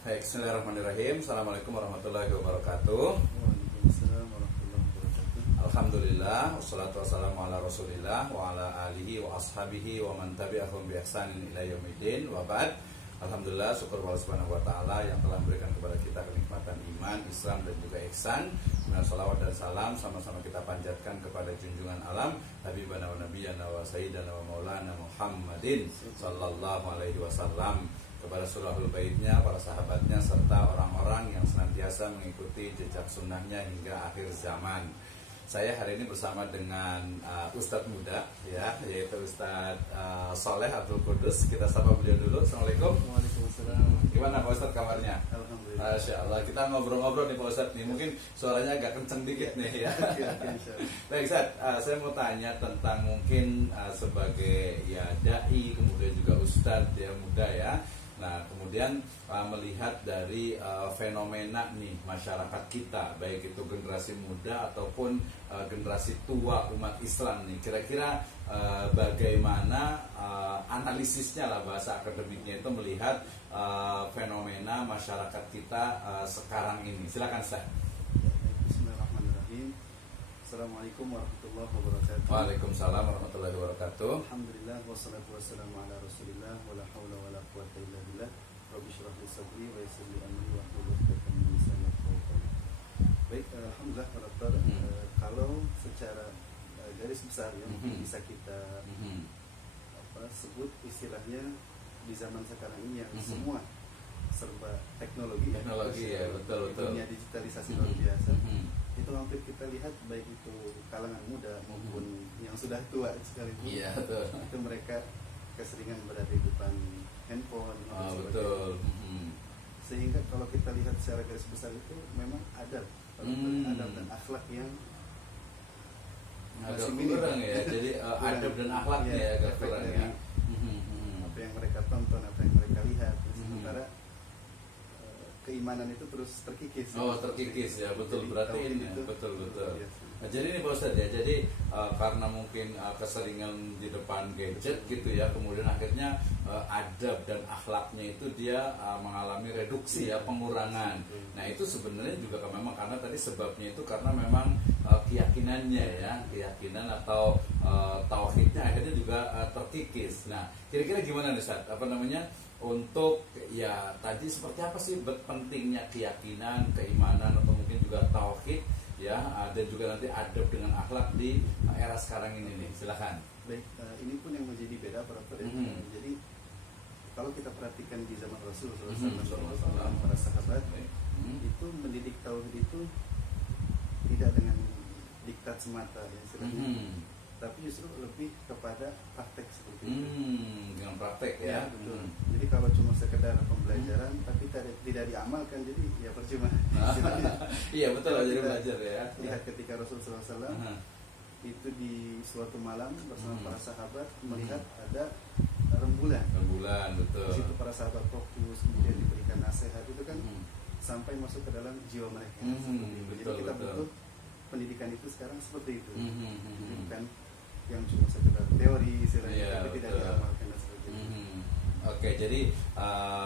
Baik, bismillahirrahmanirrahim. Assalamualaikum warahmatullahi wabarakatuh. Waalaikumsalam warahmatullahi wabarakatuh. Alhamdulillah, wassalatu wassalamu ala rasulillah wa ala alihi wa ashabihi wa man tabi'ahum bi ihsanin ila yaumiddin wa ba'd. Alhamdulillah, syukur Allah subhanahu wa ta'ala yang telah memberikan kepada kita kenikmatan iman, Islam dan juga ihsan. Dengan salawat dan salam sama-sama kita panjatkan kepada junjungan alam Habibana wa nabiyana wa sayyidana wa maulana Muhammadin sallallahu alaihi wasallam, kepada sulahul baitnya, para sahabatnya, serta orang-orang yang senantiasa mengikuti jejak sunnahnya hingga akhir zaman. Saya hari ini bersama dengan Ustadz muda, ya, yaitu Ustadz Soleh Abdul Kudus. Kita sapa beliau dulu. Assalamualaikum. Waalaikumsalam. Gimana Pak Ustadz kabarnya? Alhamdulillah. Masya Allah. Kita ngobrol-ngobrol nih Pak Ustadz nih. Mungkin suaranya agak kenceng dikit nih ya. Baik Ustadz, saya mau tanya tentang mungkin sebagai ya dai, kemudian juga Ustadz ya muda ya. Nah, kemudian melihat dari fenomena nih masyarakat kita, baik itu generasi muda ataupun generasi tua umat Islam nih, kira-kira bagaimana analisisnya lah, bahasa akademiknya itu melihat fenomena masyarakat kita sekarang ini. Silakan Ustaz. Bismillahirrahmanirrahim. Assalamualaikum warahmatullahi wabarakatuh. Waalaikumsalam warahmatullahi wabarakatuh. Alhamdulillah wassalatu wassalamu ala Rasulillah wala haula wala quwwata illa billah. Rabbi shrah li sadri wa yassir li amri wa hlul 'uqdatam min lisani yafqahu qawli. Baik, alhamdulillah para dokter, kalau secara garis besar ya bisa kita sebut istilahnya di zaman sekarang ini yang semua serba teknologi ya, betul. Dunia digitalisasi luar biasa. Itu hampir kita lihat baik itu kalangan muda maupun yang sudah tua sekalipun. Iya, betul. Itu mereka keseringan berada di depan handphone. Betul. Sehingga kalau kita lihat secara garis besar itu memang adab dan akhlak yang agak kurang ya. Jadi adab dan akhlaknya ya agak kurang ya. Apa yang mereka tonton, apa yang mereka lihat, sementara keimanan itu terus terkikis. Terkikis ya, betul. Jadi, berarti ini itu, betul. Yes. Nah, jadi ini Pak Ustadz ya, jadi karena mungkin keseringan di depan gadget gitu ya, kemudian akhirnya adab dan akhlaknya itu dia mengalami reduksi ya, pengurangan. Nah itu sebenarnya juga memang karena tadi sebabnya itu karena memang keyakinannya ya, keyakinan atau tauhidnya akhirnya juga terkikis. Nah kira-kira gimana nih Ustadz, apa namanya, untuk ya tadi seperti apa sih pentingnya keyakinan, keimanan atau mungkin juga tauhid ya, dan juga nanti adab dengan akhlak di era sekarang ini nih. Silakan. Baik, ini pun yang menjadi beda para Jadi kalau kita perhatikan di zaman Rasulullah SAW, para sahabat itu mendidik tauhid itu tidak dengan diktat semata ya istilahnya, tapi justru lebih kepada praktek seperti itu. Dengan praktek ya. Betul. Jadi kalau cuma sekedar pembelajaran tapi tidak diamalkan, jadi ya percuma. Iya betul, jadi belajar ya. Lihat ketika Rasulullah SAW itu di suatu malam bersama para sahabat melihat ada rembulan. Betul. Di situ para sahabat fokus, kemudian diberikan nasihat, itu kan sampai masuk ke dalam jiwa mereka. Jadi kita butuh pendidikan itu sekarang seperti itu. Jadi bukan yang cuma sekedar teori istilahnya, tapi tidak diamalkan dan sebagainya. Oke, jadi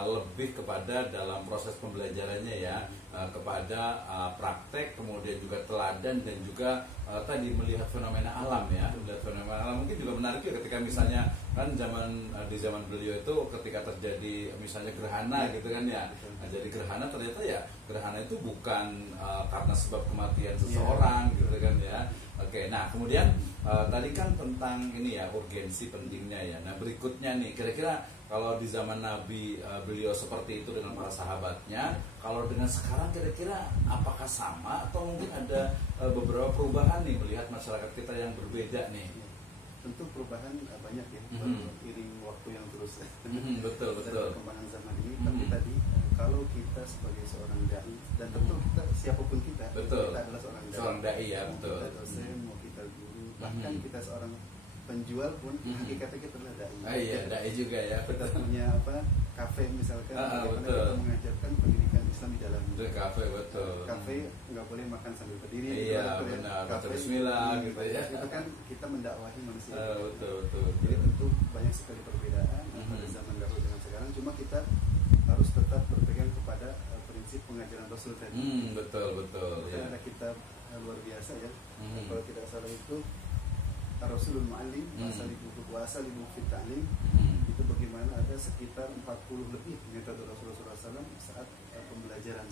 lebih kepada dalam proses pembelajarannya ya, kepada praktek, kemudian juga teladan dan juga tadi melihat fenomena alam ya, melihat fenomena alam. Mungkin juga menarik ya ketika misalnya kan di zaman beliau itu ketika terjadi misalnya gerhana gitu kan ya. Nah, jadi gerhana ternyata ya gerhana itu bukan karena sebab kematian seseorang gitu kan ya. Oke, nah kemudian tadi kan tentang ini ya, urgensi pentingnya ya. Nah berikutnya nih, kira-kira kalau di zaman Nabi beliau seperti itu dengan para sahabatnya, kalau dengan sekarang kira-kira apakah sama atau mungkin ada beberapa perubahan nih melihat masyarakat kita yang berbeda nih? Tentu perubahan banyak ya, iring waktu yang terus betul. Perkembangan zaman ini. Tapi tadi kalau kita sebagai seorang dai, dan tentu kita siapapun kita adalah seorang dai ya, betul. Kita dosen, mau kita guru, bahkan kita seorang penjual pun hakikatnya kita adalah dai. Iya, dai juga ya, betul. Punya kafe misalkan, betul. Kita mengajarkan pendidikan Islam di dalam kafe, betul. Kafe nggak boleh makan sambil berdiri. Iya, benar. Kafe bismillah gitu ya. Itu kan kita mendakwahi manusia. Betul. Jadi tentu banyak sekali perbedaan pada zaman dahulu dengan sekarang. Cuma kita harus tetap berpegang kepada kepada prinsip pengajaran Rasul tadi. Betul. Ya. Ada kitab luar biasa ya. Kalau tidak salah itu Rasulul Mu'allim, Wasalibu Fit Ta'lim. Itu bagaimana ada sekitar 40 lebih metode Rasulullah SAW saat pembelajaran.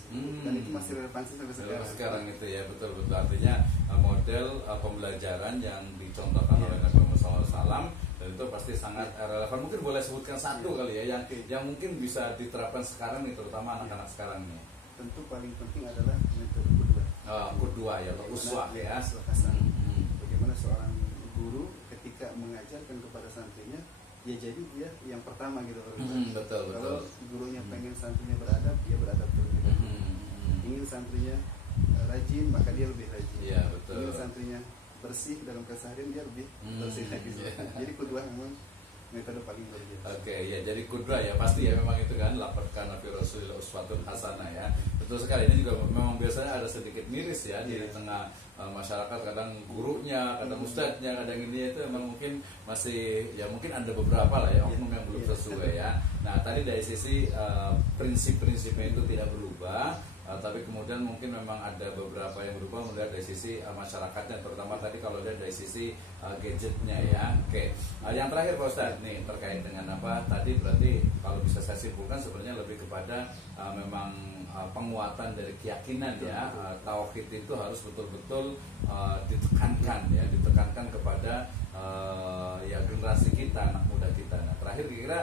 Dan itu masih relevansi sampai sekarang. Sekarang itu ya, betul. Artinya model pembelajaran yang dicontohkan oleh Nabi Muhammad SAW, dan itu pasti sangat relevan. Mungkin boleh sebutkan satu kali ya yang mungkin bisa diterapkan sekarang nih, terutama anak-anak sekarang nih. Tentu paling penting adalah metode kedua. Kedua ya, atau uswah ya. Bagaimana seorang guru ketika mengajarkan kepada santrinya, ya jadi dia yang pertama gitu. Betul. Kalau gurunya pengen santrinya beradab, dia beradab terlebih dahulu. Ingin santrinya rajin, maka dia lebih rajin. Iya, betul. Ingin santrinya bersih dalam keseharian, dia lebih bersih lagi. Jadi kedua memang metode paling luar biasa. Oke, ya jadi kudra ya pasti ya, memang itu kan lapatkan Nabi Rasulullah uswatun hasanah ya. Betul sekali. Ini juga memang biasanya ada sedikit miris ya di tengah masyarakat, kadang gurunya, kadang ustadznya, kadang ini itu memang mungkin masih ya, mungkin ada beberapa lah ya oknum yang belum sesuai ya. Nah, tadi dari sisi prinsip-prinsipnya itu tidak berubah, tapi kemudian mungkin memang ada beberapa yang berubah melihat dari sisi masyarakatnya, terutama tadi kalau lihat dari sisi gadgetnya ya. Oke. Yang terakhir Pak Ustadz nih terkait dengan apa tadi, berarti kalau bisa saya simpulkan sebenarnya lebih kepada memang penguatan dari keyakinan ya. Tauhid itu harus betul-betul ditekankan kepada ya generasi kita, anak muda kita. Nah, terakhir kira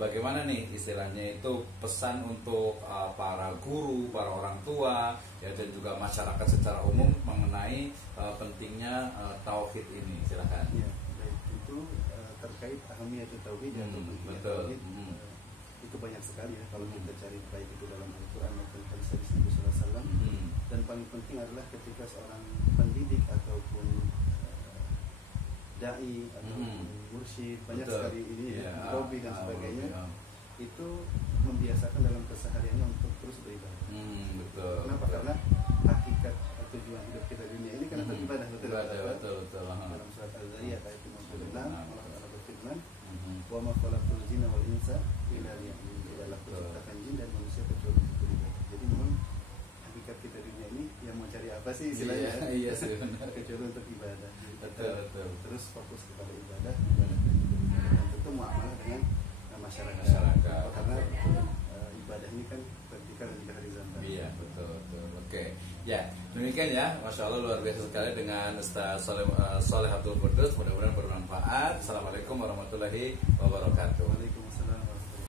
bagaimana nih istilahnya itu pesan untuk para guru, para orang tua ya, dan juga masyarakat secara umum mengenai pentingnya tauhid ini. Silakan. Ya, baik. Itu terkait ahamiyat tauhid atau betul. Tauhid, itu banyak sekali ya kalau kita cari, baik itu dalam Al-Quran maupun hadis Nabi SAW. Dan paling penting adalah ketika seorang pendidik ataupun dai atau mursyid, banyak sekali ini hobi dan sebagainya, itu membiasakan dalam kesehariannya untuk terus beribadah. Betul. Kenapa? Karena hakikat tujuan hidup kita di dunia ini kan untuk ibadah. Betul. Dalam surat Al-Zariyat ayat 56 Allah berfirman, wa ma khalaqtul jinna wal insa illa liya'budun. Tidaklah kuciptakan jin dan manusia kecuali untuk beribadah. Jadi memang hakikat kita di dunia ini yang mau cari apa sih istilahnya? Iya sih, benar. Kecuali untuk ibadah. Betul. Terus fokus kepada ibadah dan tentu muamalah dengan masyarakat. Karena ibadah ini kan vertikal dan juga horizontal. Iya, betul. Oke. Ya, demikian ya. Masya Allah luar biasa sekali dengan Ustaz Soleh Abdul Qudus. Mudah-mudahan bermanfaat. Assalamualaikum warahmatullahi wabarakatuh.